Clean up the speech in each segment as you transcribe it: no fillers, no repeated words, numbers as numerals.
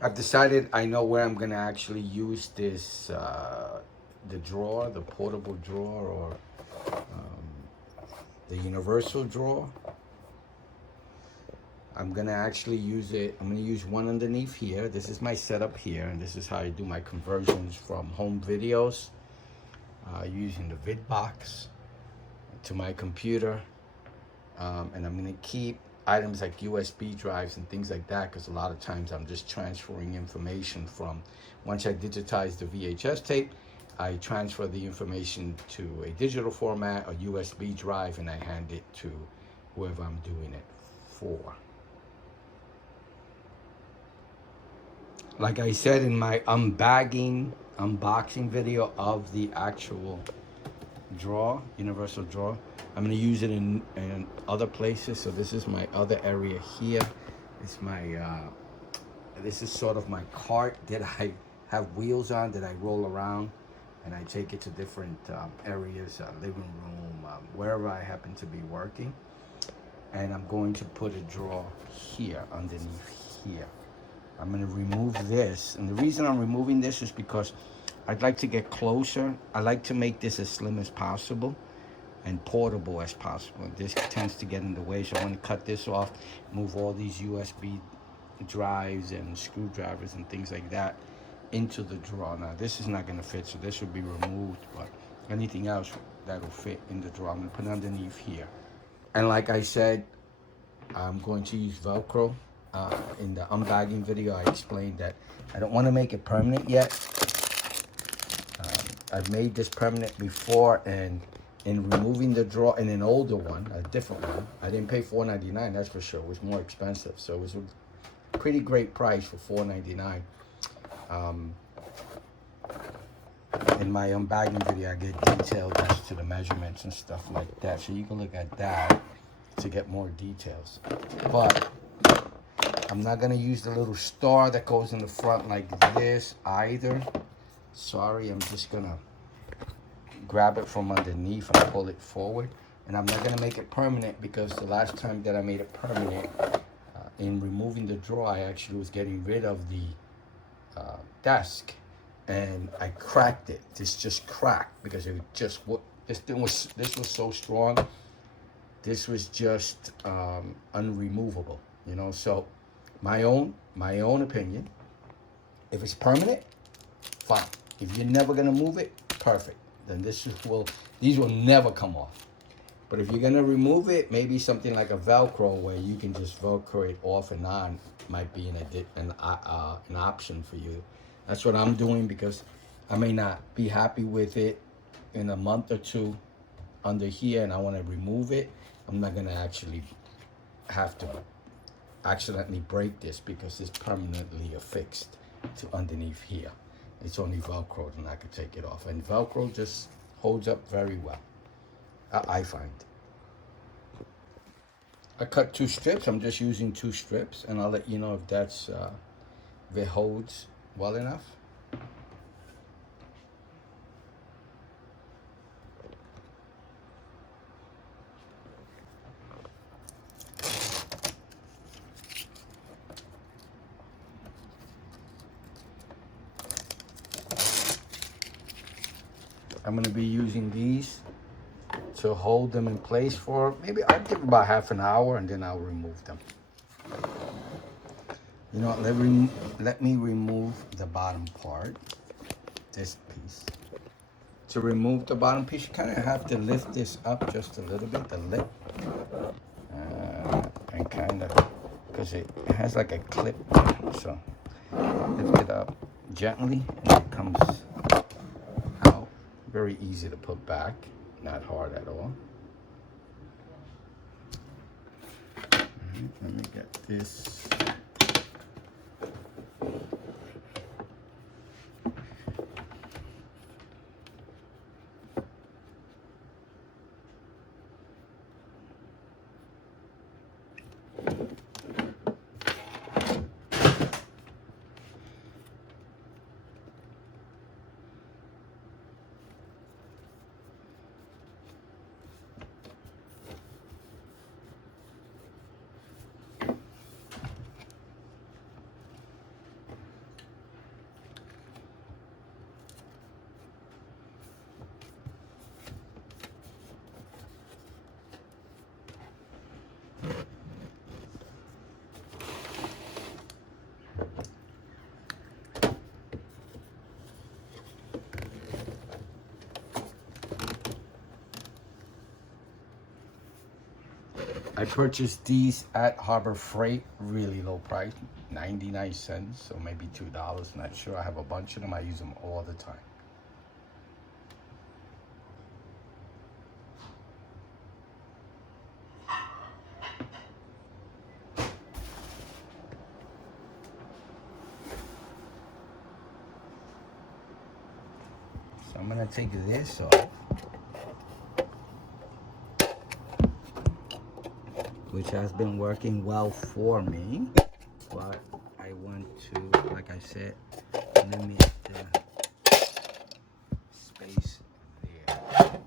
I've decided I know where I'm gonna actually use this, the drawer, the portable drawer, or the universal drawer. I'm gonna actually use it. I'm gonna use one underneath here. This is my setup here, and this is how I do my conversions from home videos, using the VidBox to my computer. And I'm gonna keep items like USB drives and things like that, because a lot of times I'm just transferring information from, once I digitize the VHS tape, I transfer the information to a digital format, a USB drive, and I hand it to whoever I'm doing it for. Like I said in my unboxing video of the actual drawer, universal drawer, I'm going to use it in other places. So this is my other area here. It's my this is sort of my cart that I have wheels on, that I roll around, and I take it to different areas, living room, wherever I happen to be working. And I'm going to put a drawer here underneath here. I'm going to remove this, and the reason I'm removing this is because I'd like to get closer. I like to make this as slim as possible and portable as possible. This tends to get in the way, so I want to cut this off, move all these USB drives and screwdrivers and things like that into the drawer. Now this is not going to fit, so this will be removed, but anything else that will fit in the drawer, I'm going to put underneath here. And like I said, I'm going to use Velcro. In the unbagging video, I explained that I don't want to make it permanent yet. I've made this permanent before, and in removing the drawer in an older one, a different one, I didn't pay $4.99, that's for sure. It was more expensive, so it was a pretty great price for $4.99. In my unbagging video, I get detailed as to the measurements and stuff like that, so you can look at that to get more details. But I'm not gonna use the little star that goes in the front like this either. Sorry, I'm just gonna grab it from underneath and pull it forward. And I'm not gonna make it permanent, because the last time that I made it permanent, in removing the drawer, I actually was getting rid of the desk, and I cracked it. This just cracked because it just, this was so strong. This was just unremovable, you know. So my own opinion, if it's permanent, fine. If you're never gonna move it, perfect. Then these will never come off. But if you're gonna remove it, maybe something like a Velcro where you can just Velcro it off and on might be an option for you. That's what I'm doing, because I may not be happy with it in a month or two under here, and I want to remove it. I'm not gonna actually have to accidentally break this, because it's permanently affixed to underneath here. It's only Velcro, and I could take it off. And Velcro just holds up very well, I find. I cut 2 strips. I'm just using 2 strips, and I'll let you know if that's if it holds well enough. I'm gonna be using these to hold them in place for maybe, I'll give about half an hour, and then I'll remove them. You know, let me remove the bottom part, this piece. To remove the bottom piece, you kind of have to lift this up just a little bit, the lip, and kind of, because it has like a clip there. So lift it up gently, and it comes out. Very easy to put back, not hard at all. Let me get this. I purchased these at Harbor Freight, really low price, 99 cents or maybe $2. Not sure. I have a bunch of them. I use them all the time. So I'm gonna take this off, which has been working well for me, but I want to, like I said, limit the space there.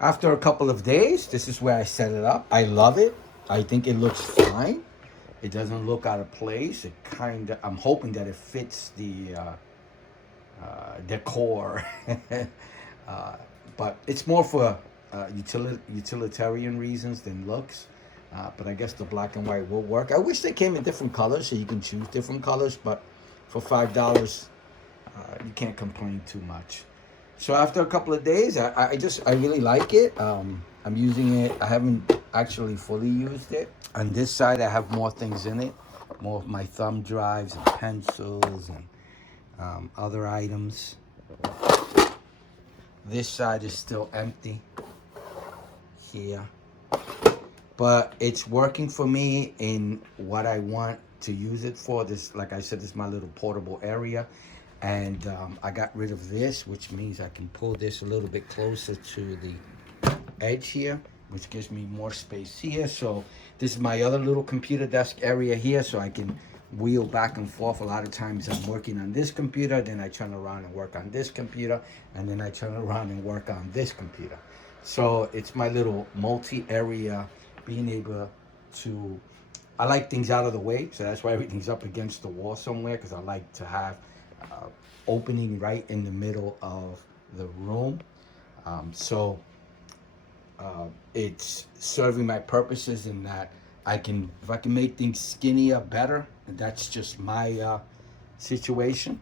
After a couple of days, this is where I set it up. I love it. I think it looks fine. It doesn't look out of place. It kind of, I'm hoping that it fits the decor. But it's more for utilitarian reasons than looks. But I guess the black and white will work. I wish they came in different colors so you can choose different colors, but for $5, you can't complain too much. So after a couple of days, I really like it. I'm using it. I haven't actually fully used it. On this side, I have more things in it, more of my thumb drives and pencils and other items. This side is still empty here, but it's working for me in what I want to use it for. This, like I said, this is my little portable area. And I got rid of this, which means I can pull this a little bit closer to the edge here, which gives me more space here. So this is my other little computer desk area here, so I can wheel back and forth. A lot of times I'm working on this computer, then I turn around and work on this computer, and then I turn around and work on this computer. So it's my little multi-area, being able to, I like things out of the way, so that's why everything's up against the wall somewhere, because I like to have opening right in the middle of the room. It's serving my purposes in that if I can make things skinnier, better. That's just my situation.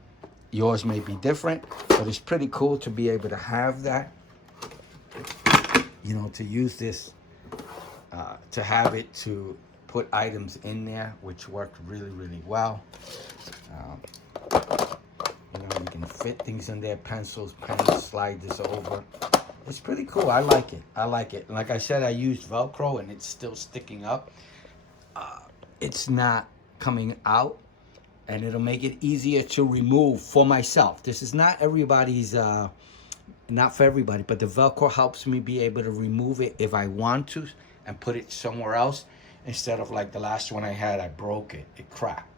Yours may be different, but it's pretty cool to be able to have that. You know, to use this, to have it to put items in there, which worked really, really well. You know, you can fit things in there, pencils, pens, slide this over. It's pretty cool. I like it. I like it. And like I said, I used Velcro and it's still sticking up. It's not coming out, and it'll make it easier to remove for myself. This is not everybody's, not for everybody, but the Velcro helps me be able to remove it if I want to and put it somewhere else, instead of like the last one I had, I broke it. It cracked.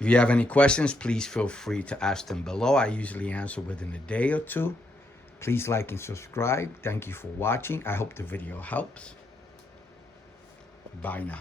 If you have any questions, please feel free to ask them below. I usually answer within a day or two. Please like and subscribe. Thank you for watching. I hope the video helps. Bye now.